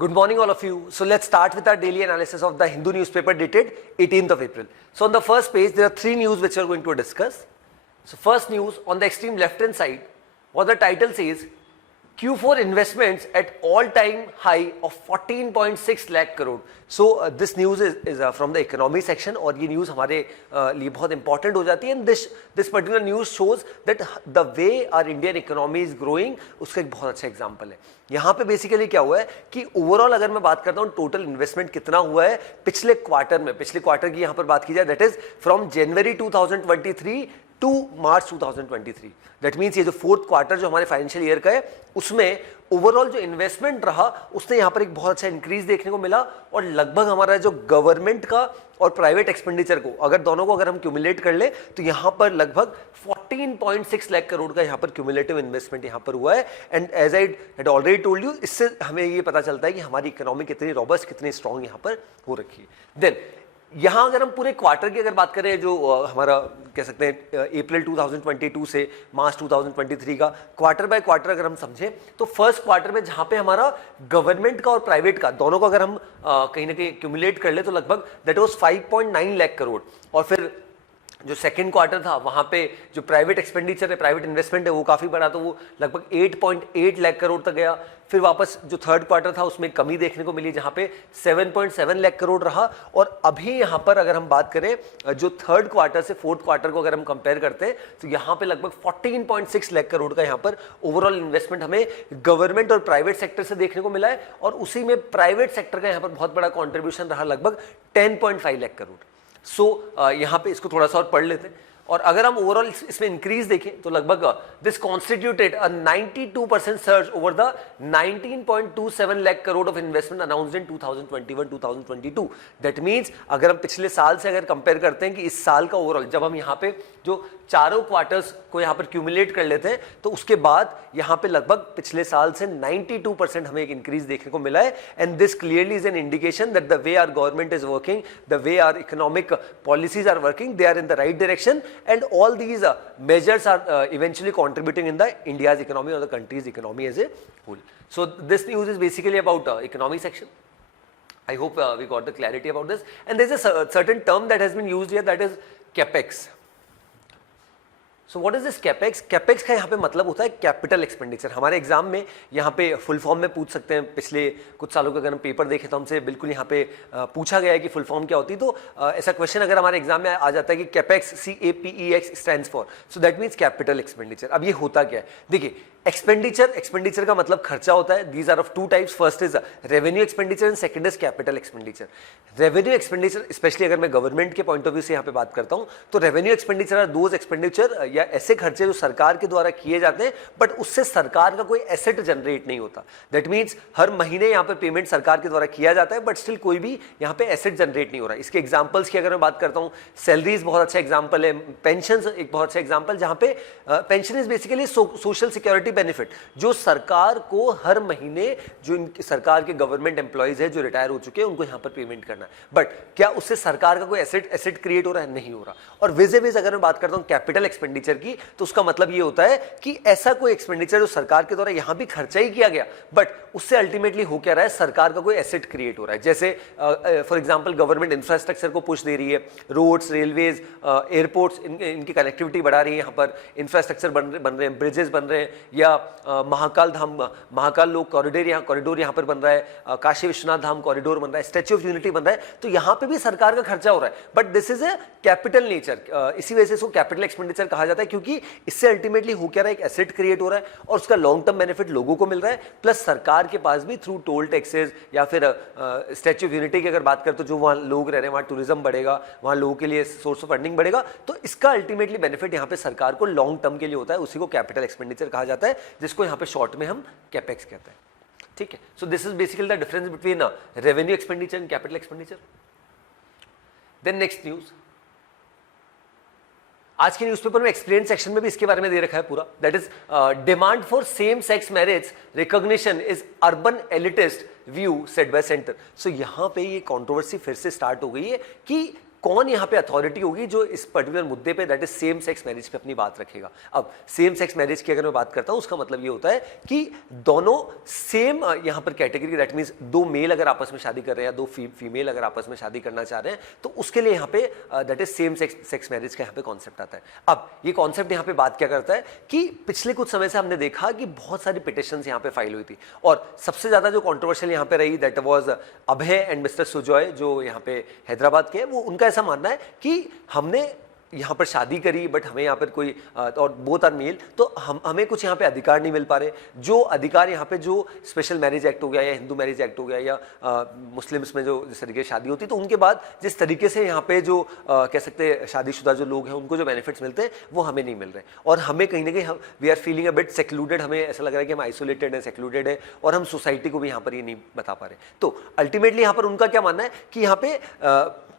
Good morning, all of you. So let's start with our daily analysis of the Hindu newspaper dated 18th of April. So on the first page, there are three news which we are going to discuss. So first news on the extreme left-hand side, what the title says, Q4 investments at all-time high of 14.6 lakh crore. So this news is from the economy section और ये news हमारे लिए बहुत important हो जाती है. And this particular news shows that the way our Indian economy is growing, उसका एक बहुत अच्छा example है. यहाँ पे बेसिकली क्या हुआ है कि ओवरऑल अगर मैं बात करता हूँ टोटल इन्वेस्टमेंट कितना हुआ है पिछले क्वार्टर की यहाँ पर बात की जाए, that is from January 2023 to March 2023. That means ये जो फोर्थ क्वार्टर जो हमारे फाइनेंशियल ईयर का है उसमें ओवरऑल जो इन्वेस्टमेंट रहा उसने यहाँ पर एक बहुत अच्छा इंक्रीज देखने को मिला और लगभग हमारा जो गवर्नमेंट का और प्राइवेट एक्सपेंडिचर को दोनों को अगर हम क्यूमुलेट कर ले तो यहाँ पर लगभग 14.6 लाख करोड़ का यहाँ पर क्यूमुलेटिव इन्वेस्टमेंट यहाँ पर हुआ है. And as I had already told you, इससे हमें ये पता चलता है कि हमारी इकोनॉमी कितनी रॉबस्ट कितनी स्ट्रांग यहाँ पर हो रखी है. देन यहाँ अगर हम पूरे क्वार्टर की अगर बात करें जो हमारा कह सकते हैं अप्रैल 2022 से मार्च 2023 का क्वार्टर बाय क्वार्टर अगर हम समझें तो फर्स्ट क्वार्टर में जहाँ पे हमारा गवर्नमेंट का और प्राइवेट का दोनों को अगर हम कहीं ना कहीं क्यूमुलेट कर ले तो लगभग दैट वाज 5.9 लाख करोड़. और फिर जो सेकंड क्वार्टर था वहां पे जो प्राइवेट एक्सपेंडिचर है, प्राइवेट इन्वेस्टमेंट है वो काफी बड़ा, तो वो लगभग 8.8 लाख करोड़ तक गया. फिर वापस जो थर्ड क्वार्टर था उसमें कमी देखने को मिली जहां पे 7.7 लाख करोड़ रहा. और अभी यहां पर अगर हम बात करें जो थर्ड क्वार्टर से फोर्थ क्वार्टर को अगर हम कंपेयर करते हैं तो यहां पे लगभग 14.6 लाख करोड़ का यहां पर ओवरऑल इन्वेस्टमेंट हमें गवर्नमेंट और प्राइवेट सेक्टर से देखने को मिला है. और उसी में प्राइवेट सेक्टर का यहां पर बहुत बड़ा कॉन्ट्रीब्यूशन रहा, लगभग 10.5 लाख करोड़. यहाँ पे इसको थोड़ा सा और पढ़ लेते हैं. और अगर हम ओवरऑल इसमें इंक्रीज देखें तो लगभग this constituted a 92% surge over the 19.27 lakh crore of investment announced in 2021-2022. That means अगर हम पिछले साल से अगर कंपेयर करते हैं कि इस साल का ओवरऑल जब हम यहाँ पे जो चारों क्वार्टर्स को यहाँ पर क्यूमुलेट कर लेते हैं तो उसके बाद यहाँ पे लगभग पिछले साल से 92% हमें एक इंक्रीज देखने को मिला है. And this clearly is an indication that the way our government is working, the way our economic policies are working, they are in the right direction. And all these measures are eventually contributing in the India's economy or the country's economy as a whole. So this news is basically about economy section. I hope we got the clarity about this. And there's a certain term that has been used here, that is capex. So what is this capex? capex का यहाँ पे मतलब होता है capital expenditure. हमारे exam में यहाँ पे फुल फॉर्म में पूछ सकते हैं. पिछले कुछ सालों का अगर हम पेपर देखें तो हमसे बिल्कुल यहाँ पे पूछा गया है कि फुल फॉर्म क्या होती है. तो ऐसा क्वेश्चन अगर हमारे एग्जाम में आ जाता है कि capex CAPEX stands for, so that means capital expenditure. अब ये होता क्या है, देखिए एक्सपेंडिचर का मतलब खर्चा होता है. These are of two types, first is revenue expenditure and second is capital expenditure. Revenue expenditure specially अगर मैं गवर्नमेंट के पॉइंट ऑफ व्यू से यहाँ पे बात करता हूँ तो revenue expenditure are those expenditure या ऐसे खर्चे जो सरकार के द्वारा किए जाते हैं बट उससे सरकार का कोई एसेट जनरेट नहीं होता. दैट मीन्स हर महीने यहाँ पे पेमेंट सरकार के द्वारा किया जाता है बट स्टिल कोई भी यहाँ पे एसेट जनरेट नहीं हो रहा है. इसके एग्जांपल्स की अगर मैं बात करता हूँ, सैलरीज बहुत अच्छा एग्जांपल है, पेंशन एक बहुत अच्छा एग्जांपल जहाँ पे pension is basically social security benefit जो सरकार को हर महीने जो सरकार के गवर्नमेंट एम्प्लॉइज है जो रिटायर हो चुके हैं उनको यहाँ पर पेमेंट करना है. बट क्या उससे सरकार का कोई एसेट क्रिएट हो रहा है? नहीं हो रहा. और विज अगर मैं बात करता हूँ कैपिटल एक्सपेंडिचर की तो उसका मतलब ये होता है कि ऐसा कोई एक्सपेंडिचर जो सरकार के द्वारा यहां भी खर्चा ही किया गया बट उससे अल्टीमेटली हो क्या रहा है, सरकार का कोई एसेट क्रिएट हो रहा है. जैसे फॉर एग्जांपल गवर्नमेंट इंफ्रास्ट्रक्चर को पुश दे रही है, रोड्स, रेलवेज, एयरपोर्ट्स, इनकी कनेक्टिविटी बढ़ा रही है, यहाँ पर इंफ्रास्ट्रक्चर बन रहे हैं, ब्रिजेस बन रहे हैं, या महाकाल लोक कॉरिडोर यहाँ पर बन रहा है, काशी विश्वनाथ धाम कॉरिडोर बन रहा है, स्टैच्यू ऑफ यूनिटी बन रहा है. तो यहाँ पे भी सरकार का खर्चा हो रहा है but this is a capital nature. इसी वजह से इसको कैपिटल एक्सपेंडिचर कहा जाता है क्योंकि इससे अल्टीमेटली हो क्या रहा है, एक एसेट क्रिएट हो रहा है और उसका लॉन्ग टर्म बेनिफिट लोगों को मिल रहा है. प्लस सरकार के पास भी थ्रू टोल टैक्सेस या फिर स्टैच्यू ऑफ यूनिटी की अगर बात करें तो जो वहाँ लोग रह रहे हैं वहाँ टूरिज्म बढ़ेगा, वहाँ लोगों के लिए सोर्स ऑफ फंडिंग बढ़ेगा. तो इसका अल्टीमेटली बेनिफिट यहाँ पे सरकार को लॉन्ग टर्म के लिए होता है, उसी को कैपिटल एक्सपेंडिचर कहा जाता है जिसको यहाँ पे शॉर्ट में हम कैपेक्स कहते हैं. ठीक है. So this is basically the difference between revenue expenditure and capital expenditure. Then next news, आज के न्यूज़पेपर में एक्सप्लेन सेक्शन में भी इसके बारे में दे रखा है पूरा. That is demand for same sex marriage recognition is urban elitist view set by centre. So यहां पे ये कंट्रोवर्सी फिर से स्टार्ट हो गई है कि कौन यहाँ पे अथॉरिटी होगी जो इस पर्टिकुलर मुद्दे पे that is same sex marriage पे अपनी बात रखेगा। अब सेम सेक्स मैरिज की अगर मैं बात करता हूँ उसका मतलब ये होता है कि दोनों सेम यहाँ पर कैटेगरी, दैट मीन्स दो मेल अगर आपस में शादी कर रहे हैं या दो फीमेल अगर आपस में शादी करना चाह रहे हैं तो उसके लिए यहाँ पे that is same sex marriage का यहाँ पे कॉन्सेप्ट आता है। अब ये कॉन्सेप्ट यहाँ पे बात क्या करता है कि पिछले कुछ समय से हमने देखा कि बहुत सारी पिटिशंस यहाँ पे फाइल हुई थी और सबसे ज्यादा जो कंट्रोवर्शियल यहाँ पे रही that was Abhay and mister Sujoy जो यहाँ पे हैदराबाद के, वो उनका ऐसा मानना है कि हमने यहाँ पर शादी करी बट हमें यहाँ पर कोई और बोथ आर मेल, तो हमें कुछ यहाँ पे अधिकार नहीं मिल पा रहे। जो अधिकार यहाँ पे जो स्पेशल मैरिज एक्ट हो गया या हिंदू मैरिज एक्ट हो गया या मुस्लिम्स में जो जिस तरीके से शादी होती है तो उनके बाद जिस तरीके से यहाँ पे जो कह सकते हैं शादीशुदा जो लोग हैं उनको जो बेनिफिट्स मिलते हैं वो हमें नहीं मिल रहे और हमें कहीं ना कहीं we are feeling a bit secluded. हमें ऐसा लग रहा है कि हम आइसोलेटेड है, सेक्लूडेड है और हम सोसाइटी को भी यहाँ पर ये नहीं बता पा रहे। तो अल्टीमेटली यहाँ पर उनका क्या मानना है कि यहाँ पे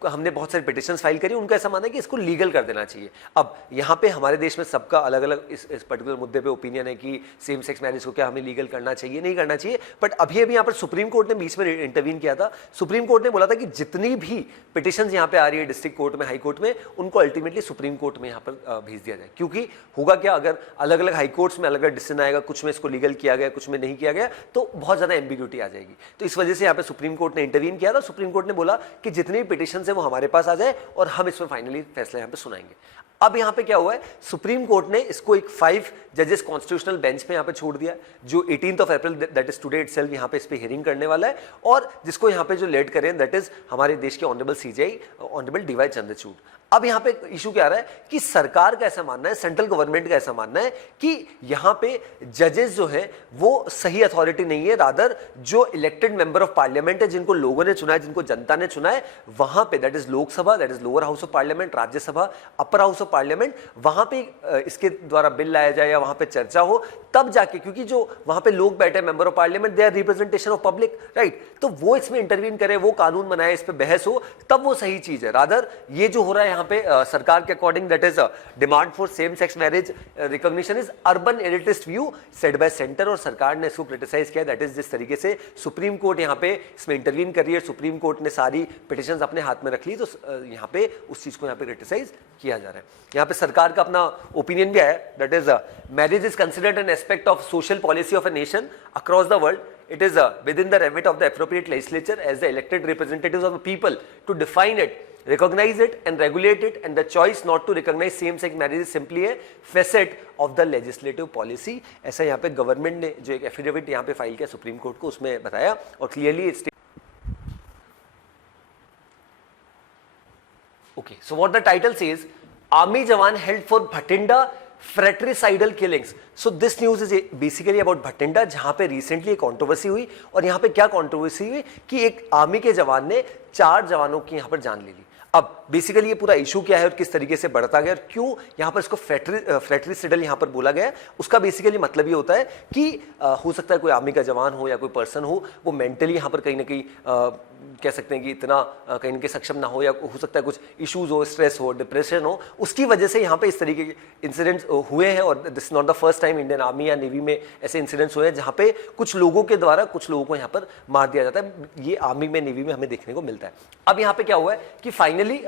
हमने बहुत सारी पिटिशंस फाइल करी, उनका ऐसा मानना है कि इसको लीगल कर देना चाहिए। अब यहाँ पे हमारे देश में सबका अलग अलग इस पर्टिकुलर मुद्दे पे ओपिनियन है कि सेम सेक्स मैरिज को क्या हमें लीगल करना चाहिए नहीं करना चाहिए, बट अभी यहाँ पर सुप्रीम कोर्ट ने बीच में इंटरवीन किया था। सुप्रीम कोर्ट ने बोला था कि जितनी भी पिटिशंस यहाँ पे आ रही है डिस्ट्रिक्ट कोर्ट में, हाई कोर्ट में, उनको अल्टीमेटली सुप्रीम कोर्ट में यहाँ पर भेज दिया जाए, क्योंकि होगा क्या अगर अलग अलग हाई कोर्ट्स में अलग अलग डिसीजन आएगा, कुछ में इसको लीगल किया गया कुछ में नहीं किया गया तो बहुत ज्यादा एम्बिग्यूटी आ जाएगी। तो इस वजह से यहाँ पे सुप्रीम कोर्ट ने इंटरवीन किया था। सुप्रीम कोर्ट ने बोला कि जितनी भी पिटिशंस है वो हमारे पास आ जाए और हम इसमें फाइनली फैसला यहां पे सुनाएंगे। अब यहां पे क्या हुआ है, सुप्रीम कोर्ट ने इसको एक 5 जजेस कॉन्स्टिट्यूशनल बेंच पे यहां पे छोड़ दिया जो 18th of April that is today itself यहां पे इस पे हियरिंग करने वाला है और जिसको यहां पे जो लेड करें दैट इज हमारे देश के honourable CJI honourable DY Chandrachud. अब यहां पे इशू क्या आ रहा है कि सरकार का ऐसा मानना है, सेंट्रल गवर्नमेंट का ऐसा मानना है कि यहां पे जजेस जो है वो सही अथॉरिटी नहीं है, रादर जो इलेक्टेड मेंबर ऑफ पार्लियामेंट है जिनको लोगों ने चुना है, जिनको जनता ने चुना है, वहां पे that is Lok Sabha, that is lower house of parliament, Rajya Sabha, upper house of parliament, वहां पे इसके द्वारा बिल लाया जाए या वहां पे चर्चा हो तब जाके, क्योंकि जो वहां पे लोग बैठे member of parliament they are representation of public, right, तो वो इसमें इंटरवीन करे, वो कानून बनाए, इस पे बहस हो, तब वो सही चीज है। रादर ये जो हो रहा है यहाँ पे सरकार के according that is demand for same sex marriage recognition is urban elitist view set by centre, और सरकार ने इसको क्रिटिसाइज किया। दैट इज जिस तरीके से सुप्रीम कोर्ट यहाँ पे इसमें इंटरवीन कर रही है, सुप्रीम कोर्ट ने सारी पिटिशंस अपने हाथ में रख ली, तो यहाँ पे उस चीज को यहाँ पे क्रिटिसाइज किया जा रहा है। यहाँ पे सरकार का अपना ओपिनियन भी आया, that is marriage is considered an aspect of social policy of a nation across the world. It is within the remit of the appropriate legislature as the elected representatives of the people to define it, recognize it and regulate it, and the choice not to recognize same-sex marriage is simply a facet of the legislative policy. ऐसा यहाँ पे government ने जो एक affidavit यहाँ पे file किया supreme court को, उसमें बताया और clearly it's okay. So what the title says, army jawan held for Bhatinda fratricidal killings. So this news is basically about Bhatinda, जहां पे रिसेंटली एक कंट्रोवर्सी हुई, और यहां पे क्या कंट्रोवर्सी हुई कि एक आर्मी के जवान ने 4 जवानों की यहां पर जान ले ली। अब बेसिकली ये पूरा इशू क्या है और किस तरीके से बढ़ता गया और क्यों यहाँ पर इसको फ्रेट्रिसिडल यहाँ पर बोला गया है, उसका बेसिकली मतलब ये होता है कि हो सकता है कोई आर्मी का जवान हो या कोई पर्सन हो, वो मेंटली यहाँ पर कहीं ना कहीं कह सकते हैं कि इतना कहीं ना कहीं सक्षम ना हो, या हो सकता है कुछ इश्यूज हो, स्ट्रेस हो, डिप्रेशन हो, उसकी वजह से यहाँ पे इस तरीके के इंसिडेंट्स हुए हैं। और this not the first time Indian army या नेवी में ऐसे इंसिडेंट्स हुए हैं जहाँ पे कुछ लोगों के द्वारा कुछ लोगों को यहाँ पर मार दिया जाता है। ये आर्मी में, नेवी में हमें देखने को मिलता है। अब यहाँ पे क्या हुआ है कि फाइनली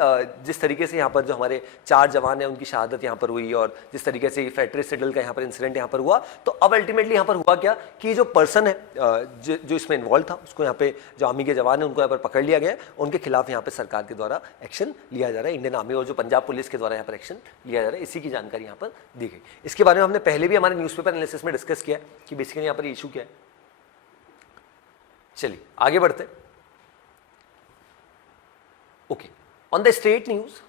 जिस तरीके से यहाँ पर जो हमारे 4 जवान हैं उनकी शहादत यहाँ पर हुई, और जिस तरीके से फ्रेट्रिसिडल का यहाँ पर इंसिडेंट यहाँ पर हुआ, तो अब अल्टीमेटली यहाँ पर हुआ क्या कि जो पर्सन है जो इसमें इन्वॉल्व था, उसको यहाँ पे जो आर्मी के जवान है उनको यहाँ पर पकड़ लिया गया, उनके खिलाफ यहाँ पे सरकार के द्वारा एक्शन लिया जा रहा है, इंडियन आर्मी और जो पंजाब पुलिस के द्वारा यहाँ पर एक्शन लिया जा रहा है। इसी की जानकारी यहाँ पर दी गई। इसके बारे में हमने पहले भी हमारे न्यूज़पेपर एनालिसिस में डिस्कस किया कि बेसिकली यहाँ पर इशू क्या है। चलिए आगे बढ़ते। Okay, on the state news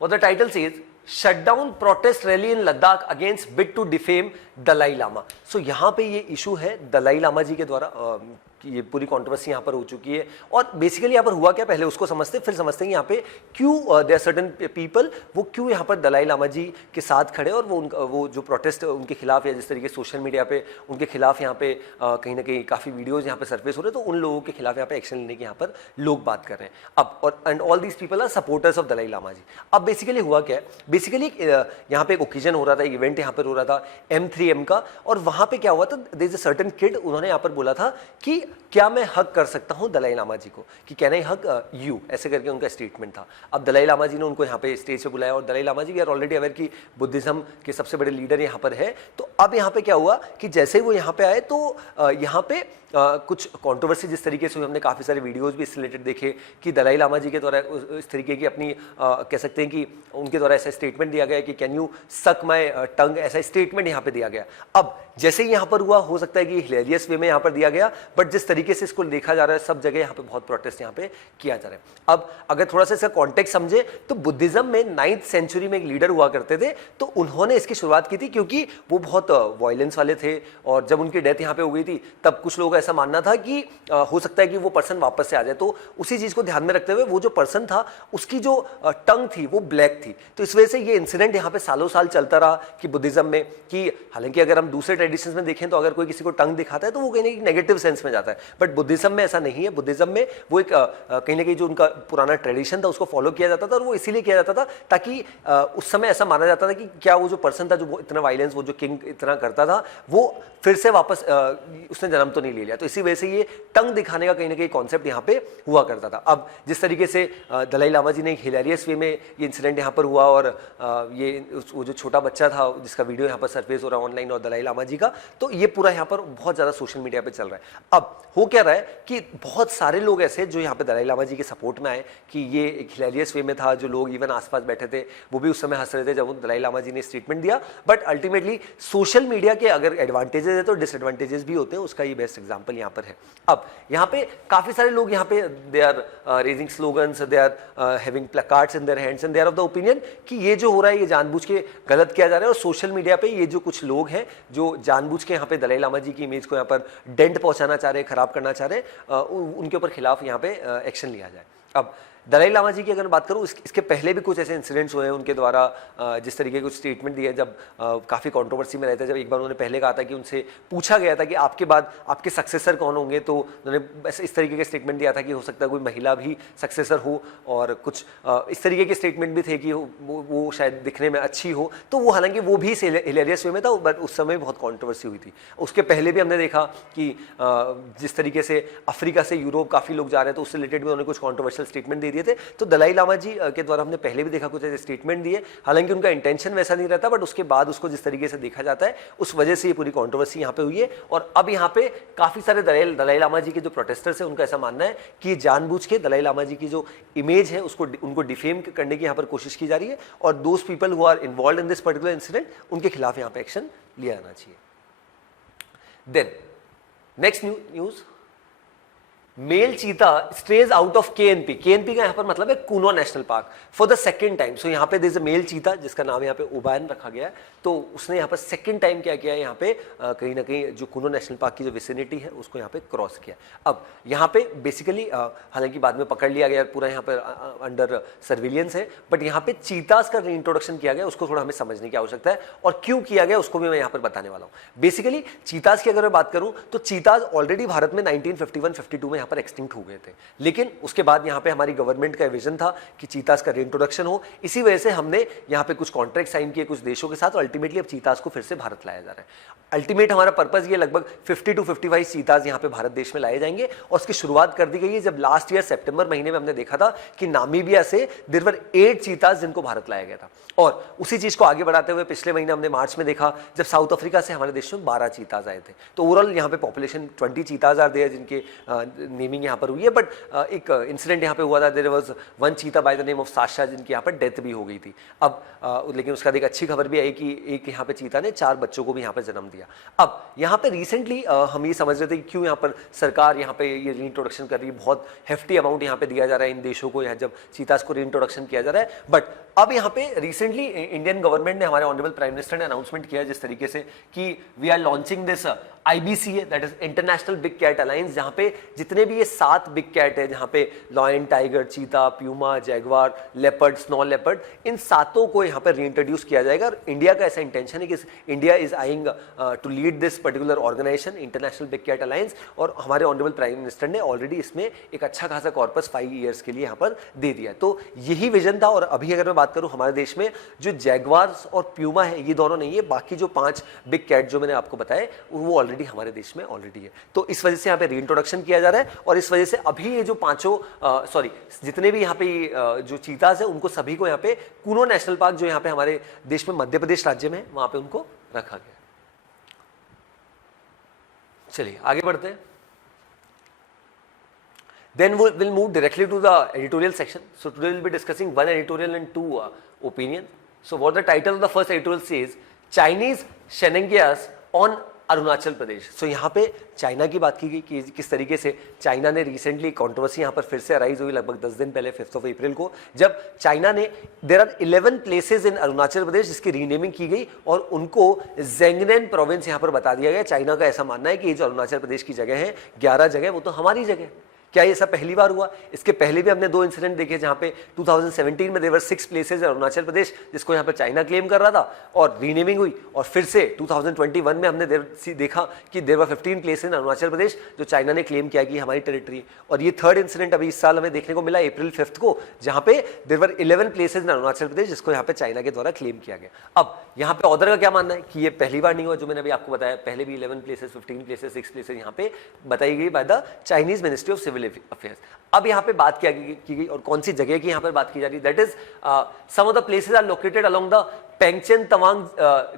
what the title says, shut down protest rally in Ladakh against bid to defame Dalai Lama. So यहाँ पे ये इशू है दलाई लामा जी के द्वारा, ये पूरी कंट्रोवर्सी यहाँ पर हो चुकी है। और बेसिकली यहाँ पर हुआ क्या, पहले उसको समझते फिर समझते हैं यहाँ पे क्यों देयर सर्टेन पीपल वो क्यों यहाँ पर दलाई लामा जी के साथ खड़े, और वो जो प्रोटेस्ट उनके खिलाफ या जिस तरीके सोशल मीडिया पे उनके खिलाफ यहाँ पे कहीं ना कहीं काफ़ी वीडियोज़ यहाँ पे सरफेस हो रहे हैं, तो उन लोगों के खिलाफ यहाँ पे एक्शन लेने की यहाँ पर लोग बात कर रहे हैं। अब और and all these people are supporters of Dalai Lama ji. अब बेसिकली हुआ क्या है, बेसिकली यहाँ पे एक ओकेजन हो रहा था, इवेंट यहाँ पर हो रहा था M3M का, और वहाँ पे क्या हुआ था, there is a certain kid, उन्होंने यहाँ पर बोला था कि क्या मैं हक कर सकता हूं दलाई लामा जी को, कि कैन आई हक यू, ऐसे करके उनका स्टेटमेंट था। अब दलाई लामा जी ने उनको यहाँ पे स्टेज पे बुलाया और दलाई लामा जी वी आर ऑलरेडी अवेयर कि बुद्धिज्म के सबसे बड़े लीडर यहाँ पर है। तो अब यहाँ पे क्या हुआ कि जैसे ही वो यहाँ पे आए तो यहाँ पे कुछ कंट्रोवर्सी जिस तरीके से हमने काफ़ी सारे वीडियोस भी इससे रिलेटेड देखे कि दलाई लामा जी के द्वारा इस तरीके की अपनी कह सकते हैं कि उनके द्वारा ऐसा स्टेटमेंट दिया गया कि कैन यू सक माय टंग, ऐसा स्टेटमेंट यहाँ पे दिया गया। अब जैसे ही यहाँ पर हुआ, हो सकता है कि हिलेरियस वे में यहाँ पर दिया गया, बट जिस तरीके से इसको देखा जा रहा है सब जगह यहाँ पे बहुत प्रोटेस्ट यहाँ पे किया जा रहा है। अब अगर थोड़ा सा इसका कॉन्टेक्स्ट समझे तो बुद्धिज्म में 9th सेंचुरी में एक लीडर हुआ करते थे, तो उन्होंने इसकी शुरुआत की थी क्योंकि वो बहुत वायलेंस वाले थे और जब उनकी डेथ यहाँ पे हो गई थी तब कुछ लोग ऐसा मानना था कि हो सकता है कि वो पर्सन वापस से आ जाए। तो उसी चीज को ध्यान में रखते हुए वो जो पर्सन था उसकी जो टंग थी वो ब्लैक थी। तो इस वजह से ये इंसिडेंट यहाँ पे सालों साल चलता रहा कि बुद्धिज्म में, कि हालांकि अगर हम दूसरे ट्रेडिशंस में देखें तो अगर कोई किसी को टंग दिखाता है तो वो कहीं ना कहीं नेगेटिव सेंस में जाता है, बट बुद्धिज्म में ऐसा नहीं है। बुद्धिज्म में वो एक कहीं ना कहीं जो उनका पुराना ट्रेडिशन था उसको फॉलो किया जाता था और वो इसीलिए किया जाता था ताकि उस समय ऐसा माना जाता था कि क्या वो जो पर्सन था जो वो इतना वायलेंस, वो जो किंग इतना करता था, वो फिर से वापस उसने जन्म तो नहीं ले लिया। तो इसी वजह से ये टंग दिखाने का कहीं ना कहीं कॉन्सेप्ट यहाँ पे हुआ करता था। अब जिस तरीके से दलाई लामा जी ने हिलेरियस वे में ये इंसिडेंट यहाँ पर हुआ और ये वो जो छोटा बच्चा था जिसका वीडियो यहाँ पर सरफेस हो रहा है ऑनलाइन और दलाई लामा जी का, तो ये पूरा यहाँ पर बहुत ज़्यादा सोशल मीडिया पे चल रहा है। अब हो क्या रहा है कि बहुत सारे लोग ऐसे जो यहाँ पे दलाई लामा जी के सपोर्ट में आए कि ये एक हिलेरियस वे में था, जो लोग इवन आसपास बैठे थे वो भी उस समय हंस रहे थे जब दलाई लामा जी ने स्टेटमेंट दिया। बट अल्टीमेटली सोशल मीडिया के अगर एडवांटेजेस है तो डिसएडवांटेजेस भी होते हैं, उसका ये बेस्ट एग्जाम्पल यहाँ पर है। अब यहाँ पे काफी सारे लोग यहाँ पे they are raising slogans, they are having placards in their hands and they are of the opinion कि ये जो हो रहा है ये जानबूझ के गलत किया जा रहा है। और सोशल मीडिया पे ये जो कुछ लोग हैं जो जानबूझ के यहाँ पे दलाई लामा जी की इमेज को यहाँ पर डेंट पहुंचाना चाह रहे हैं, खराब करना चाह रहे हैं, उनके ऊपर खिलाफ यहाँ पे एक्शन लिया जाए। अब दलाई लामा जी की अगर बात करूं, इसके पहले भी कुछ ऐसे इंसिडेंट्स हुए हैं उनके द्वारा जिस तरीके के कुछ स्टेटमेंट दिए जब काफ़ी कंट्रोवर्सी में रहते हैं। जब एक बार उन्होंने पहले कहा था कि उनसे पूछा गया था कि आपके बाद आपके सक्सेसर कौन होंगे, तो उन्होंने इस तरीके के स्टेटमेंट दिया था कि हो सकता है कोई महिला भी सक्सेसर हो और कुछ इस तरीके के स्टेटमेंट भी थे कि वो शायद दिखने में अच्छी हो। तो वो हालांकि वो भी हिलेरियस वे में था, बट उस समय बहुत कॉन्ट्रोवर्सी हुई थी। उसके पहले भी हमने देखा कि जिस तरीके से अफ्रीका से यूरोप काफ़ी लोग जा रहे थे, उससे रिलेटेड भी उन्होंने कुछ कॉन्ट्रोवर्शियल स्टेटमेंट दे दिए थे। तो दलाई लामा जी के द्वारा हमने पहले भी देखा कुछ ऐसे स्टेटमेंट दिए, हालांकि उनका इंटेंशन वैसा नहीं रहता, बट उसके बाद उसको जिस तरीके से देखा जाता है उस वजह से ये पूरी कंट्रोवर्सी यहाँ पे हुई है। और अब यहाँ पे काफी सारे दलाई लामा जी के जो प्रोटेस्टर्स हैं उनका ऐसा मानना है कि जानबूझ के दलाई लामा जी की जो इमेज है उसको उनको डिफेम करने की यहाँ पर कोशिश की जा रही है और those people who are involved in this particular incident उनके खिलाफ यहाँ पे एक्शन लिया जाना चाहिए। Then next news, male cheetah strays out of KNP. KNP का यहाँ पर मतलब है Kuno national park for the second time. So यहाँ पे देयर इज अ मेल चीता जिसका नाम यहाँ पे ओबायन रखा गया है, तो उसने यहाँ पर सेकंड टाइम क्या किया है, यहाँ पे कहीं ना कहीं जो कूनो नेशनल पार्क की जो विसिनिटी है उसको यहाँ पे क्रॉस किया। अब यहाँ पे बेसिकली हालांकि बाद में पकड़ लिया गया, पूरा यहाँ पर अंडर सर्विलियंस है, बट यहाँ पे चीतास का रीइंट्रोडक्शन किया गया, उसको थोड़ा हमें समझने की आवश्यकता है और क्यों किया गया उसको भी मैं यहाँ पर बताने वाला हूँ। बेसिकली चीतास की अगर मैं बात करूँ तो चीतास ऑलरेडी भारत में 1951-52 में पर एक्सटिंक्ट हो गए थे, लेकिन उसके बाद यहाँ पे हमारी गवर्नमेंट का विजन था कि चीतास का रीइंट्रोडक्शन हो। इसी वजह से हमने यहाँ पे कुछ कॉन्ट्रैक्ट साइन किए कुछ देशों के साथ और अल्टीमेटली अब चीतास को फिर से भारत लाया जा रहा है। अल्टीमेट हमारा पर्पस ये लगभग 50 to 55 चीतास यहाँ पे भारत देश में लाए जाएंगे और उसकी शुरुआत कर दी गई है। जब लास्ट ईयर सितंबर महीने में हमने देखा था कि नामीबिया से देयर वर 8 चीतास जिनको भारत लाया गया था और उसी चीज को आगे बढ़ाते हुए पिछले महीने हमने मार्च में देखा जब साउथ अफ्रीका से हमारे देश में 12 चीतास आए थे। तो ओवरऑल यहाँ पे पॉपुलेशन 20 चीतास आर देयर जिनके नेमिंग यहाँ पर हुई है। बट एक इंसिडेंट यहाँ पे हुआ था, देयर वाज वन चीता by the name of Sasha जिनकी यहाँ पर डेथ भी हो गई थी। अब लेकिन उसका एक अच्छी खबर भी आई कि एक यहाँ पे चीता ने 4 बच्चों को भी यहाँ पे जन्म दिया। अब यहाँ पे रिसेंटली हम ये समझ रहे थे कि क्यों यहाँ पर सरकार यहाँ पे ये रीइंट्रोडक्शन कर रही है, बहुत हेफ्टी अमाउंट यहाँ पे दिया जा रहा है इन देशों को, यहाँ जब चीतास को रीइंट्रोडक्शन किया जा रहा है। बट अब यहाँ पे रिसेंटली इंडियन गवर्नमेंट ने, हमारे ऑनरेबल प्राइम मिनिस्टर ने अनाउंसमेंट किया जिस तरीके से कि we are launching this IBCA, that is international big cat alliance, जहाँ पे जितने भी ये 7 बिग कैट है, जहाँ पे lion, tiger, cheetah, puma, jaguar, leopard, snow leopard, इन 7 को यहाँ पे रीइंट्रोड्यूस किया जाएगा। और इंडिया का ऐसा इंटेंशन है कि India is eyeing to lead this particular organisation international big cat alliance और हमारे ऑनरेबल प्राइम मिनिस्टर ने ऑलरेडी इसमें एक अच्छा खासा कॉर्पस 5 ईयर्स के लिए यहाँ पर दे दिया। तो यही विजन था। और अभी अगर मैं बात करूँ हमारे देश में जो जैगवार्स और प्यूमा है ये दोनों नहीं है, बाकी जो 5 बिग कैट जो मैंने आपको बताए वो ऑलरेडी ऑलरेडी हमारे देश में ऑलरेडी है। तो इस वजह से यहाँ पे रीइंट्रोडक्शन किया जा रहा है और इस वजह से अभी ये जो पांचों जितने भी यहाँ पे जो चीताज है उनको सभी को यहाँ पे कूनो नेशनल पार्क जो यहाँ पे हमारे देश में मध्य प्रदेश राज्य में है वहां पे उनको रखा गया। चलिए आगे बढ़ते हैं। Then we'll move directly to the editorial section. So today we'll be discussing one editorial and two opinions. So what the title of the first editorial says, Chinese shenanigans on Arunachal Pradesh. सो यहाँ पे चाइना की बात की गई कि किस तरीके से चाइना ने रिसेंटली कंट्रोवर्सी यहाँ पर फिर से अराइज हुई लगभग 10 दिन पहले 5 अप्रैल को, जब चाइना ने there are 11 places in Arunachal Pradesh जिसकी रीनेमिंग की गई और उनको जेंगनेन प्रोविंस यहाँ पर बता दिया गया। चाइना का ऐसा मानना है कि ये जो अरुणाचल प्रदेश की जगह है 11 जगह वो तो हमारी जगह है। क्या ये सब पहली बार हुआ? इसके पहले भी हमने 2 इंसिडेंट देखे जहां पे 2017 में देवर 6 प्लेसेस अरुणाचल प्रदेश जिसको यहां पे चाइना क्लेम कर रहा था और रीनेमिंग हुई, और फिर से 2021 में हमने देखा कि देवर 15 प्लेसेस इन अरुणाचल प्रदेश जो चाइना ने क्लेम किया कि हमारी टेरिटरी है। और ये थर्ड इंसिडेंट अभी इस साल हमें देखने को मिला अप्रैल 5 को, जहां पे देवर 11 प्लेसेस इन अरुणाचल प्रदेश जिसको यहाँ पे चाइना के द्वारा क्लेम किया गया। अब यहाँ पे ऑर्डर का क्या मानना है कि ये पहली बार नहीं हुआ, जो मैंने अभी आपको बताया पहले भी 11 प्लेसेस 15 प्लेसेस 6 प्लेसेस यहाँ पे बताई गई by the Chinese ministry of civil affairs. अब यहाँ पे बात क्या की गई और कौन सी जगह की यहाँ पर बात की जा रही है, that is some of the places are located along the Pengchen Tawang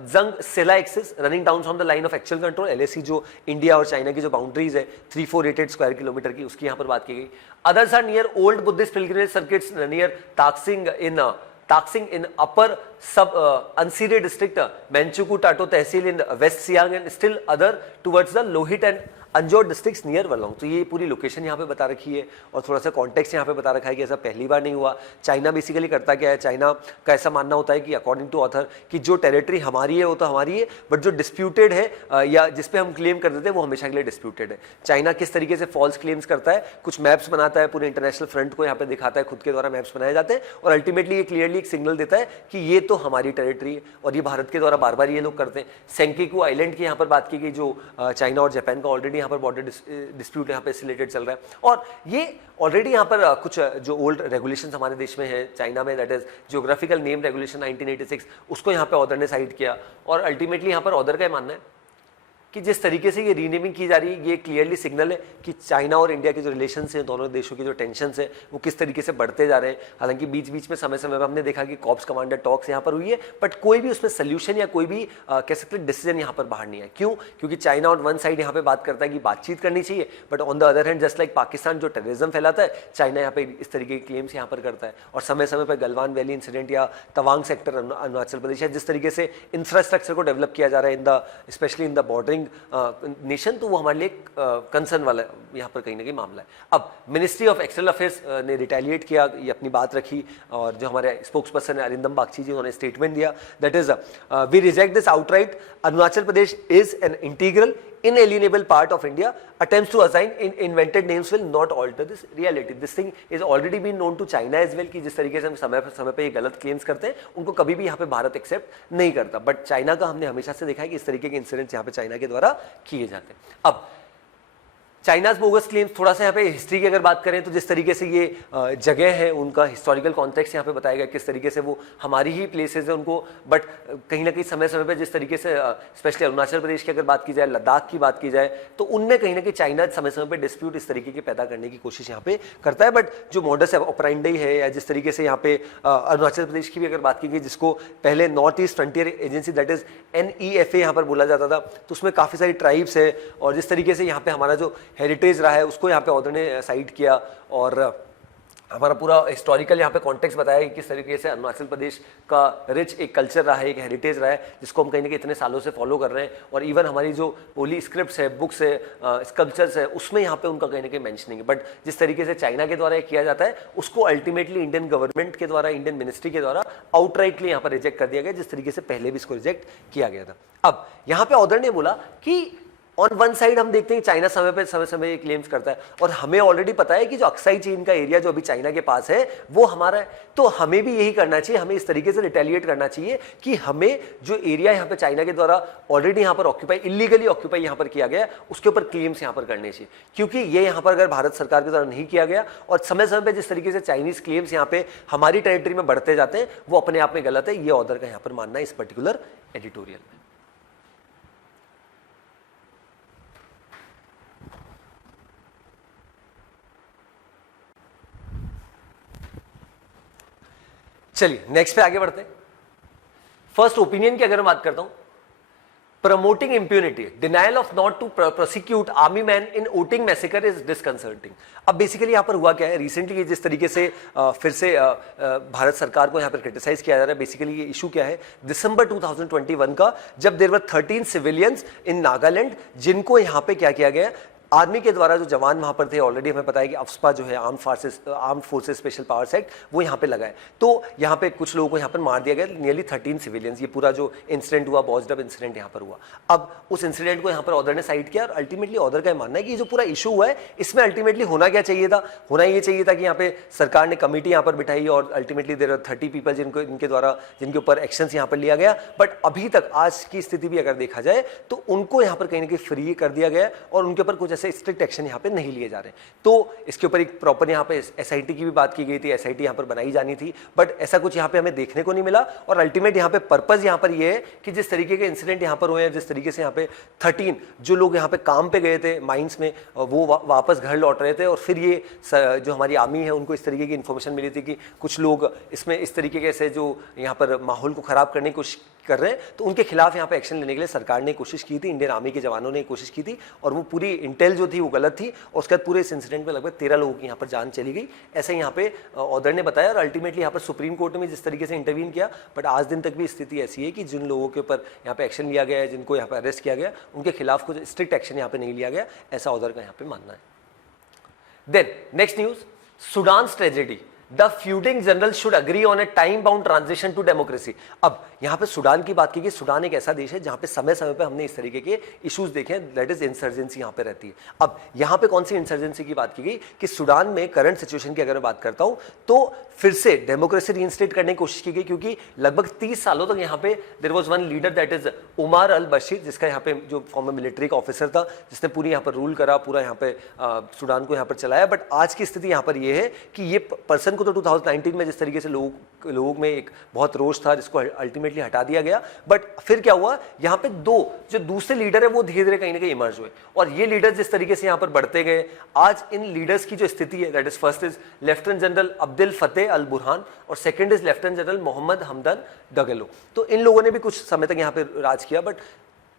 Jang Sela axis running down from the line of actual control. LAC जो इंडिया और चाइना की जो बाउंड्रीज है 3488 स्क्वायर किलोमीटर की, उसकी यहाँ पर बात की गई। Others are near old Buddhist pilgrimage circuits near Taksing in upper Subansiri district Mechuka Tato tehsil in west Siang and still other towards the Lohit and Anjaw districts near Walong. तो ये पूरी लोकेशन यहाँ पे बता रखी है और थोड़ा सा कॉन्टेक्स्ट यहाँ पे बता रखा है कि ऐसा पहली बार नहीं हुआ। चाइना बेसिकली करता क्या है, चाइना का ऐसा मानना होता है कि अकॉर्डिंग टू ऑथर कि जो टेरिटरी हमारी है वो तो हमारी है, बट जो डिस्प्यूटेड है या जिस पे हम क्लेम कर देते हैं वो हमेशा के लिए डिस्प्यूटेड है। चाइना किस तरीके से फॉल्स क्लेम्स करता है, कुछ मैप्स बनाता है, पूरे इंटरनेशनल फ्रंट को यहाँ पे दिखाता है, खुद के द्वारा मैप्स बनाए जाते हैं और अल्टीमेटली ये क्लियरली एक सिग्नल देता है कि ये तो हमारी टेरिटरी है और ये भारत के द्वारा बार बार ये लोग करते हैं। सेंकिकू आइलैंड की यहाँ पर बात की गई जो चाइना और जापान का ऑलरेडी यहाँ पर बॉर्डर डिस्प्यूट यहाँ पे रिलेटेड चल रहा है और ये ऑलरेडी यहाँ पर कुछ जो ओल्ड रेगुलेशंस हमारे देश में है चाइना में, that is geographical name regulation 1986, उसको यहाँ पे ऑर्डर ने साइड किया और अल्टीमेटली यहाँ पर ऑर्डर का मानना है कि जिस तरीके से ये रीनेमिंग की जा रही है ये क्लियरली सिग्नल है कि चाइना और इंडिया के जो रिलेशंस हैं, दोनों देशों की जो टेंशन्स है वो किस तरीके से बढ़ते जा रहे हैं। हालांकि बीच बीच में समय समय पर हमने देखा कि कॉप्स कमांडर टॉक्स यहाँ पर हुई है, बट कोई भी उसमें सोल्यूशन या कोई भी कह सकते डिसीजन यहाँ पर बाहर नहीं है। क्यों? क्योंकि चाइना ऑन वन साइड यहाँ पे बात करता है कि बातचीत करनी चाहिए, but on the other hand just like Pakistan जो टेररिज्म फैलाता है, चाइना यहाँ पे इस तरीके के क्लेम्स यहाँ पर करता है और समय समय पर गलवान वैली इंसिडेंट या तवांग सेक्टर अरुणाचल प्रदेश है जिस तरीके से इंफ्रास्ट्रक्चर को डेवलप किया जा रहा है in the specially in the bordering nation, तो वो हमारे लिए कंसर्न वाला यहाँ पर कहीं ना कहीं मामला है। अब मिनिस्ट्री ऑफ एक्सटर्नल अफेयर्स ने रिटेलिएट किया, ये अपनी बात रखी और जो हमारे स्पोक्स पर्सन है अरिंदम बागची जी उन्होंने स्टेटमेंट दिया, that is we reject this outright, Arunachal Pradesh is an integral inalienable part of India, attempts to assign invented names will not alter this reality. This thing is already been known to China as well कि जिस तरीके से हम समय पे ये गलत claims करते हैं उनको कभी भी यहाँ पे भारत एक्सेप्ट नहीं करता, बट चाइना का हमने हमेशा से देखा है कि इस तरीके के इंसिडेंट्स यहाँ पे चाइना के द्वारा किए जाते हैं। अब चाइनाज बोगस क्लेम्स, थोड़ा सा यहाँ पे हिस्ट्री की अगर बात करें तो जिस तरीके से ये जगह है उनका हिस्टोरिकल कॉन्टेक्स्ट यहाँ पे बताया गया, किस तरीके से वो हमारी ही प्लेसेस है उनको, बट कहीं ना कहीं समय समय पे जिस तरीके से स्पेशली अरुणाचल प्रदेश की अगर बात की जाए, लद्दाख की बात की जाए, तो उनमें कहीं ना कहीं चाइना समय समय पे डिस्प्यूट इस तरीके की पैदा करने की कोशिश यहाँ पे करता है। बट जो मॉडस ऑपरेंडी है या जिस तरीके से यहाँ पे अरुणाचल प्रदेश की भी अगर बात की गई जिसको पहले north east frontier agency that is NEFA यहाँ पर बोला जाता था, तो उसमें काफ़ी सारी ट्राइब्स है और जिस तरीके से यहाँ पे हमारा जो हेरिटेज रहा है उसको यहाँ पे ऑर्डर ने साइड किया और हमारा पूरा हिस्टोरिकल यहाँ पे कॉन्टेक्स्ट बताया कि किस तरीके से अरुणाचल प्रदेश का रिच एक कल्चर रहा है, एक हेरिटेज रहा है जिसको हम कहीं ना कहीं इतने सालों से फॉलो कर रहे हैं और इवन हमारी जो होली स्क्रिप्ट्स है, बुक्स है, स्कल्पचर्स है, उसमें यहाँ पे उनका कहीं ना कहीं मेंशनिंग है। बट जिस तरीके से चाइना के द्वारा ये किया जाता है उसको अल्टीमेटली इंडियन गवर्नमेंट के द्वारा, इंडियन मिनिस्ट्री के द्वारा आउटराइटली यहाँ पर रिजेक्ट कर दिया गया, जिस तरीके से पहले भी इसको रिजेक्ट किया गया था। अब यहाँ पे ऑर्डर ने बोला कि ऑन वन साइड हम देखते हैं चाइना समय समय क्लेम्स करता है और हमें ऑलरेडी पता है कि जो अक्साई चीन का एरिया जो अभी चाइना के पास है वो हमारा है, तो हमें भी यही करना चाहिए, हमें इस तरीके से रिटेलिएट करना चाहिए कि हमें जो एरिया यहाँ पे चाइना के द्वारा ऑलरेडी यहाँ पर ऑक्यूपाई, इलीगली ऑक्यूपाई यहाँ पर किया गया उसके ऊपर क्लेम्स यहाँ पर करने चाहिए, क्योंकि ये यहाँ पर अगर भारत सरकार के द्वारा नहीं किया गया और समय समय पर जिस तरीके से चाइनीज क्लेम्स यहाँ पे हमारी टेरिटरी में बढ़ते जाते हैं वो अपने आप में गलत है। ये ऑर्डर का यहाँ पर मानना है इस पर्टिकुलर एडिटोरियल में। चलिए नेक्स्ट पे आगे बढ़ते हैं। फर्स्ट ओपिनियन की अगर मैं बात करता हूं, promoting impunity, denial of not to prosecute army man in Oting massacre is disconcerting. अब बेसिकली यहां पर हुआ क्या है, रिसेंटली जिस तरीके से फिर से भारत सरकार को यहां पर क्रिटिसाइज किया जा रहा है, बेसिकली ये इशू क्या है, दिसंबर 2021 का, जब देयर वर 13 सिविलियंस इन नागालैंड, जिनको यहां पे क्या किया गया, आर्मी के द्वारा जो जवान वहां पर थे, ऑलरेडी हमें पता है कि अफ्स्पा जो है arm forces special powers act, वो यहां पे लगा है। तो यहां पे कुछ लोगों को यहां पर मार दिया गया, नियरली 13 सिविलियंस। ये पूरा जो इंसिडेंट हुआ, बॉस्डब इंसिडेंट यहां पर हुआ। अब उस इंसिडेंट को यहां पर ऑर्डर ने साइड किया और अल्टीमेटली ऑर्डर का मानना है कि जो पूरा इशू हुआ है, इसमें अल्टीमेटली होना क्या चाहिए था, होना ये चाहिए था कि यहाँ पे सरकार ने कमेटी यहाँ पर बिठाई और अल्टीमेटली देयर आर 30 पीपल जिनके द्वारा जिनके ऊपर एक्शंस यहाँ पर लिया गया। बट अभी तक आज की स्थिति भी अगर देखा जाए तो उनको यहाँ पर कहीं ना कहीं फ्री कर दिया गया और उनके ऊपर कुछ ऐसे स्ट्रिक्ट एक्शन यहाँ पे नहीं लिए जा रहे। तो इसके ऊपर एक प्रॉपर यहाँ पे एसआईटी की भी बात की गई थी, एसआईटी यहाँ पर बनाई जानी थी, बट ऐसा कुछ यहाँ पे हमें देखने को नहीं मिला। और अल्टीमेट यहाँ पे पर्पस यहाँ पर ये है कि जिस तरीके के इंसिडेंट यहाँ पर हुए हैं, जिस तरीके से यहाँ पे 13 जो लोग यहाँ पे काम पे गए थे माइंस में, वो वापस घर लौट रहे थे और फिर ये जो हमारी आर्मी है उनको इस तरीके की इन्फॉर्मेशन मिली थी कि कुछ लोग इसमें इस तरीके के ऐसे जो यहाँ पर माहौल को खराब करने की कोशिश कर रहे हैं, तो उनके खिलाफ यहाँ पे एक्शन लेने के लिए सरकार ने कोशिश की थी, इंडियन आर्मी के जवानों ने कोशिश की थी और वो पूरी इंटेल जो थी वो गलत थी और उसके बाद पूरे इस इंसिडेंट में लगभग 13 लोगों की यहाँ पर जान चली गई, ऐसा यहाँ पे ऑर्डर ने बताया। और अल्टीमेटली यहाँ पर सुप्रीम कोर्ट में जिस तरीके से इंटरवीन किया, बट आज दिन तक भी स्थिति ऐसी है कि जिन लोगों के ऊपर यहाँ पे एक्शन लिया गया है, जिनको यहाँ पे अरेस्ट किया गया, उनके खिलाफ कुछ स्ट्रिक्ट एक्शन यहाँ पे नहीं लिया गया, ऐसा ऑर्डर का यहाँ पे मानना है। Then next news, Sudan tragedy, the feuding general should agree on a time bound transition to democracy. अब यहां पे सूडान की बात की गई। सूडान एक ऐसा देश है जहां पे समय समय पे हमने इस तरीके के इश्यूज देखे हैं, दैट इज इंसर्जेंसी यहां पे रहती है। अब यहां पे कौन सी इंसर्जेंसी की बात की गई कि सूडान में करंट सिचुएशन की अगर मैं बात करता हूं तो फिर से डेमोक्रेसी रीइंस्टेट करने की कोशिश की गई, क्योंकि लगभग 30 सालों तक यहाँ पे there was one leader that is Omar al Bashir, जिसका यहाँ पे जो फॉर्मर मिलिट्री का ऑफिसर था, जिसने पूरी यहाँ पर रूल करा, पूरा यहाँ पे सूडान को यहाँ पर चलाया। बट आज की स्थिति यहाँ पर ये है कि ये पर्सन को तो 2019 में जिस तरीके से लोगों में एक बहुत रोष था, जिसको अल्टीमेटली हटा दिया गया, बट फिर क्या हुआ, यहाँ पे दो जो दूसरे लीडर है वो धीरे धीरे कहीं ना कहीं इमर्ज हुए और ये लीडर्स जिस तरीके से यहाँ पर बढ़ते गए, आज इन लीडर्स की जो स्थिति है, that is first is lieutenant general Abdul Fattah al Burhan और second is lieutenant general Mohamed Hamdan Dagalo. तो इन लोगों ने भी कुछ समय तक यहाँ पे राज किया, बट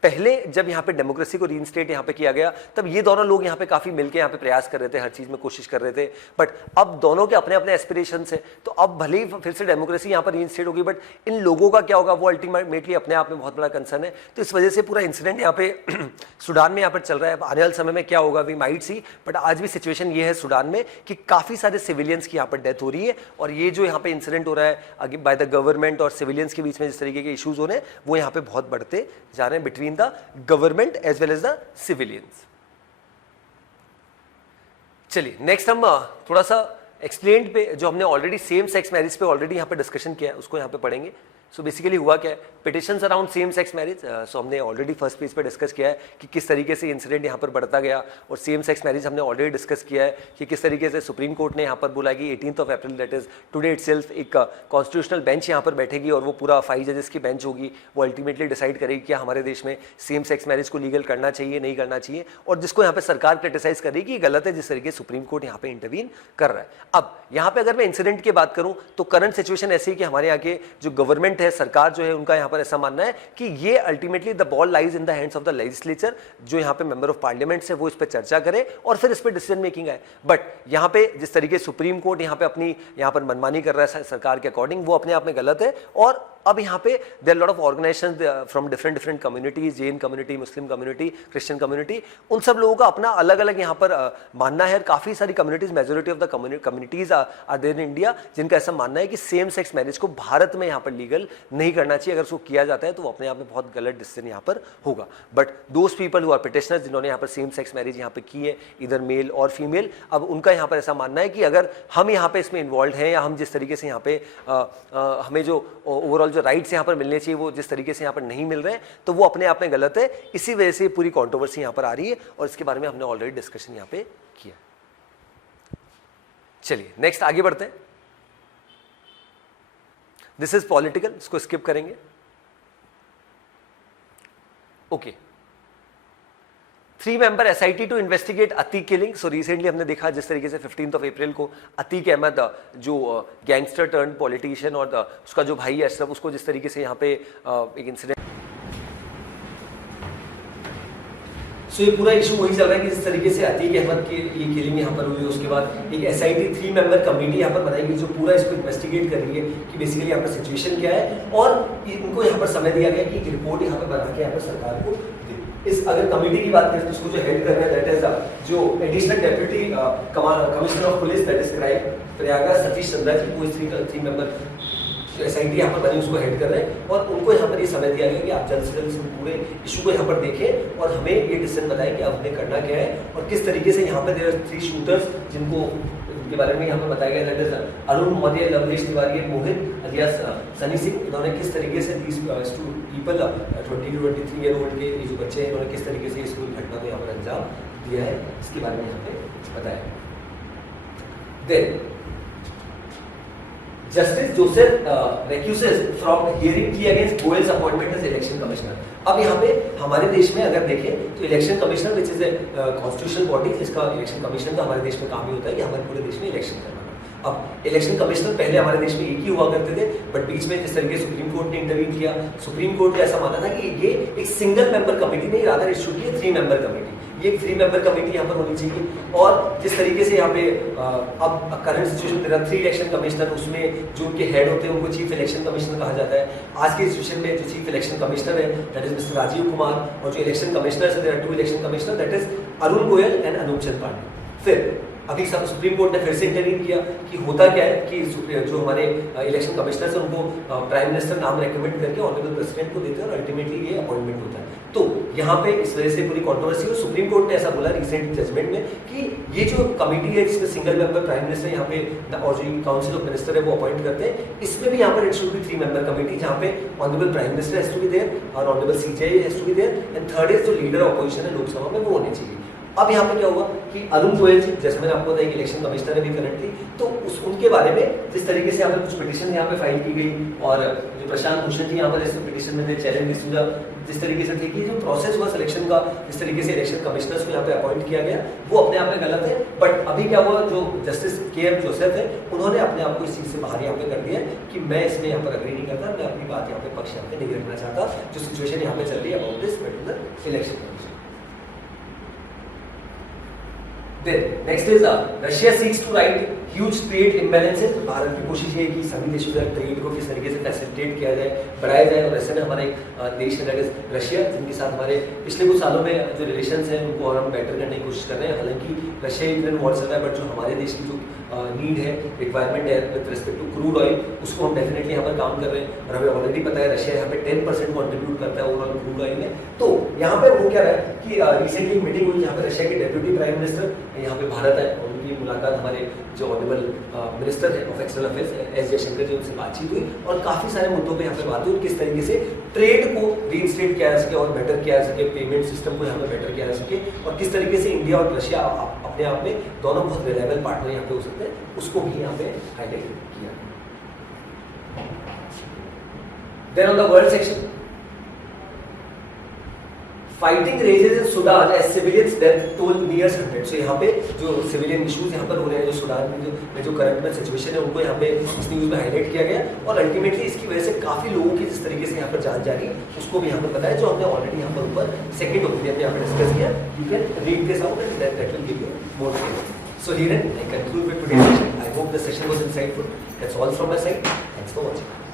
पहले जब यहाँ पे डेमोक्रेसी को रीइंस्टेट यहाँ पे किया गया, तब ये दोनों लोग यहाँ पे काफी मिलके यहाँ पे प्रयास कर रहे थे, हर चीज में कोशिश कर रहे थे। बट अब दोनों के अपने अपने एस्पिरेशंस है, तो अब भले ही फिर से डेमोक्रेसी यहाँ पर रीइंस्टेट होगी, बट इन लोगों का क्या होगा वो अल्टीमेटली अपने आप में बहुत बड़ा कंसर्न है। तो इस वजह से पूरा इंसिडेंट यहाँ पे सूडान में यहाँ पर चल रहा है। आने वाले समय में क्या होगा वी माइट सी, बट आज भी सिचुएशन ये है सूडान में कि काफी सारे सिविलियंस की यहाँ पर डेथ हो रही है और ये जो यहाँ पे इंसिडेंट हो रहा है बाय द गवर्नमेंट और सिविलियंस के बीच में जिस तरीके के इश्यूज हो रहे हैं, वो यहाँ पे बहुत बढ़ते जा रहे हैं between the government as well as the civilians. चलिए नेक्स्ट हम थोड़ा सा एक्सप्लेन्ड पे, जो हमने ऑलरेडी सेम सेक्स मैरिज पे ऑलरेडी यहाँ पे डिस्कशन किया है, उसको यहाँ पे पढ़ेंगे। सो बेसिकली हुआ क्या है, petitions around same sex marriage. So हमने ऑलरेडी फर्स्ट पेज पे डिस्कस किया है कि किस तरीके से इंसिडेंट यहाँ पर बढ़ता गया, और सेम सेक्स मैरिज हमने ऑलरेडी डिस्कस किया है कि किस तरीके से सुप्रीम कोर्ट ने यहाँ पर बोला कि 18 अप्रैल दैट इज टुडे इटसेल्फ एक कॉन्स्टिट्यूशनल बेंच यहाँ पर बैठेगी और वो पूरा 5 जजेस की बेंच होगी, वो अल्टीमेटली डिसाइड करेगी कि हमारे देश में सेम सेक्स मैरिज को लीगल करना चाहिए नहीं करना चाहिए, और जिसको यहाँ पर सरकार क्रिटिसाइज करेगी कि गलत है जिस तरीके सुप्रीम कोर्ट यहाँ पे इंटरवीन कर रहा है। अब यहाँ पे अगर मैं इंसिडेंट की बात करूँ तो करंट सिचुएशन ऐसी है कि हमारे यहाँ के जो गवर्नमेंट है, सरकार जो है, उनका यहां पर ऐसा मानना है कि ये ultimately the ball lies in the hands of the legislature, जो यहां पे मेंबर ऑफ पार्लियामेंट है वो इस पे चर्चा करे और फिर इस पे डिसीजन मेकिंग आए। बट यहां पे जिस तरीके सुप्रीम कोर्ट यहां पे अपनी यहां पर मनमानी कर रहा है सरकार के अकॉर्डिंग, वो अपने आप में गलत है। और अब यहाँ पे there lot of organisations from different communities, Jain community, Muslim community, Christian community, उन सब लोगों का अपना अलग अलग यहाँ पर मानना है। काफी सारी communities, majority of the communities are there in India, जिनका ऐसा मानना है कि सेम सेक्स मैरिज को भारत में यहाँ पर लीगल नहीं करना चाहिए। अगर उसको किया जाता है तो वो अपने आप में बहुत गलत डिसीजन यहाँ पर होगा। But those people who are petitioners, जिन्होंने यहाँ पर सेम सेक्स मैरिज यहाँ पे की है, इधर मेल और फीमेल, अब उनका यहाँ पर ऐसा मानना है कि अगर हम यहाँ पे इसमें इन्वॉल्व हैं या हम जिस तरीके से यहाँ पे हमें जो ओवरऑल जो राइट्स यहाँ पर मिलने चाहिए वो जिस तरीके से यहाँ पर नहीं मिल रहे हैं, तो वो अपने आप में गलत है। इसी वजह से पूरी कंट्रोवर्सी यहाँ पर आ रही है और इसके बारे में हमने ऑलरेडी डिस्कशन यहाँ पे किया। चलिए नेक्स्ट आगे बढ़ते हैं। दिस इज पॉलिटिकल, इसको स्किप करेंगे। Okay, 3-member SIT to investigate Atiq killing. So recently हमने देखा जिस तरीके से 15th of April को अतीक अहमद जो गैंगस्टर टर्न पॉलिटिशियन और उसका जो भाई है अशरफ, उसको जिस तरीके से यहाँ पे एक इंसिडेंट, सो ये पूरा इशू वही चल रहा है कि जिस तरीके से अतीक अहमद की ये किलिंग यहाँ पर हुई है, उसके बाद एक SIT 3-member कमेटी यहाँ पर बनाई गई जो पूरा इसको इन्वेस्टिगेट कर रही है कि बेसिकली यहाँ पर सिचुएशन क्या है, और इनको यहाँ पर समय दिया गया कि एक रिपोर्ट यहाँ पर बना के यहाँ पर सरकार को दे। इस अगर कमेटी की बात करें तो उसको जो हेड कर रहे हैं दैट इज जो additional deputy commissioner of police that is crime Prayagraj Satish Chandra ji, वो 3-member SIT यहाँ पर बनी उसको हेड कर रहे हैं, और उनको यहाँ पर ये समय दिया गया कि आप जल्द से जल्द इस पूरे इशू को यहाँ पर देखें और हमें ये डिसीजन बताएं कि अब हमें करना क्या है और किस तरीके से यहाँ पर देयर आर 3 शूटर्स जिनको के बारे में यहाँ पर बताया गया that is Arun Maurya, Lavlesh Tiwari, Mohit alias Sunny Singh. इन्होंने किस तरीके से these people 20 to 23 year old के ये जो बच्चे हैं, इन्होंने किस तरीके से इस पूरी घटना को यहाँ पर अंजाम दिया है, इसके बारे में यहाँ पे बताया। Then justice Joseph recuses from hearing plea against Goyal's appointment as election commissioner. अब यहाँ पे हमारे देश में अगर देखें तो election commissioner which is a constitutional body, इसका इलेक्शन कमीशन का हमारे देश में काम ही होता है कि हमारे पूरे देश में इलेक्शन करना। अब इलेक्शन कमिश्नर पहले हमारे देश में एक ही हुआ करते थे, बट बीच में जिस तरीके सुप्रीम कोर्ट ने इंटरव्यू किया, सुप्रीम कोर्ट ने ऐसा माना था कि ये एक सिंगल मेंबर कमेटी नहीं, rather it should be 3-member committee. ये 3-member कमेटी यहाँ पर होनी चाहिए, और जिस तरीके से यहाँ पे अब करंट सिचुएशन तेरा 3 इलेक्शन कमिश्नर, उसमें जो उनके हेड होते हैं उनको चीफ इलेक्शन कमिश्नर कहा जाता है। आज के सिचुएशन में जो चीफ इलेक्शन कमिश्नर है that is mister Rajiv Kumar, और जो इलेक्शन कमिश्नर है there are 2 election commissioner that is Arun Goyal and Anup Chand Pandey. फिर अभी सुप्रीम कोर्ट ने फिर से इंटरवीन किया कि होता क्या है कि जो हमारे इलेक्शन कमिश्नर है उनको प्राइम मिनिस्टर नाम रेकमेंड करके ऑनरेबल प्रेसिडेंट को देते हैं और अल्टीमेटली ये अपॉइंटमेंट होता है। तो यहाँ पे इस वजह से पूरी कंट्रोवर्सी और सुप्रीम कोर्ट ने ऐसा बोला रिसेंट जजमेंट में कि ये जो कमेटी है जिसमें सिंगल मेंबर प्राइम मिनिस्टर यहाँ पे और जो काउंसिल ऑफ मिनिस्टर है वो अपॉइंट करते हैं, इसमें भी यहाँ पर it should be 3-member committee जहाँ पे honourable prime minister has to be there और honourable CJI has to be there, and third is जो लीडर ऑपोजिशन है लोकसभा में वो होने चाहिए। अब यहाँ पे क्या हुआ कि अरुण गोयल जी, जैसे मैंने आपको बताया कि इलेक्शन कमिश्नर है भी करंटली, तो उनके बारे में जिस तरीके से यहाँ पे कुछ पिटीशन यहाँ पे फाइल की गई, और जो प्रशांत भूषण जी यहाँ पर इस पिटीशन में चैलेंज जिस तरीके से थी कि जो प्रोसेस हुआ सिलेक्शन का, जिस तरीके से इलेक्शन कमिश्नर्स को यहाँ पे अपॉइंट किया गया, वो अपने आप में गलत है। बट अभी क्या हुआ, जो जस्टिस KM जोसेफ है उन्होंने अपने आप को इस चीज़ से बाहर यहाँ पे कर दिया कि मैं इसमें यहाँ पर अग्री नहीं करता, मैं अपनी बात यहाँ पे पक्ष यहाँ पे नहीं रखना चाहता, जो सिचुएशन यहाँ पे चल रही है about this particular election commission. Then next is Russia seeks to right huge trade imbalances। Bharat की कोशिश ये है कि सभी देशों के ट्रेड को किस तरीके से फैसिलिटेट किया जाए, बढ़ाया जाए, और ऐसे में हमारे देश है दैट इज रशिया, जिनके साथ हमारे पिछले कुछ सालों में जो रिलेशंस हैं उनको और हम बेटर करने की कोशिश कर रहे हैं। हालांकि रशिया यूक्रेन वॉर चल रहा है, बट जो हमारे देश की जो नीड है, रिक्वायरमेंट है with respect to crude oil, उसको हम डेफिनेटली यहाँ पर काम कर रहे हैं, और हमें ऑलरेडी पता है रशिया यहाँ पे 10% कॉन्ट्रीब्यूट करता है ओवरऑल क्रूड ऑयल में। तो यहाँ पे वो क्या रहा है कि रिसेंटली मीटिंग हुई जहाँ पे रशिया के डेप्यूटी प्राइम मिनिस्टर यहाँ पे भारत है, और उनकी मुलाकात हमारे जो ऑनरेबल मिनिस्टर है of external affairs S Jaishankar ji, उनसे बातचीत हुई, और काफ़ी सारे मुद्दों पे यहाँ पे बात हुई, किस तरीके से ट्रेड को रीइंस्टेट किया जा सके और बेटर किया जा सके, पेमेंट सिस्टम को यहाँ पे बेटर किया जा सके, और किस तरीके से इंडिया और रशिया अपने आप में दोनों बहुत रिलायबल पार्टनर यहाँ पे हो सकते हैं, उसको भी यहाँ पे हाईलाइट किया। Then on the world section, fighting rages in Sudan as civilians death toll nears 100। So यहाँ पे जो सिविलियन इश्यूज यहाँ पर हो रहे हैं, जो सूडान में जो करंट में सिचुएशन है, उनको यहाँ पे इस न्यूज़ में हाईलाइट किया गया, और अल्टीमेटली इसकी वजह से काफ़ी लोगों की जिस तरीके से यहाँ पर जान जा रही है उसको भी यहाँ पर बताया, जो हमने ऑलरेडी यहाँ पर ऊपर सेकंड ओपिनियन में यहाँ पर डिस्कस किया। You can read this out and that will give you more clear. So here I conclude with today's session. I hope the session was insightful. That's all from my side. Thanks for watching.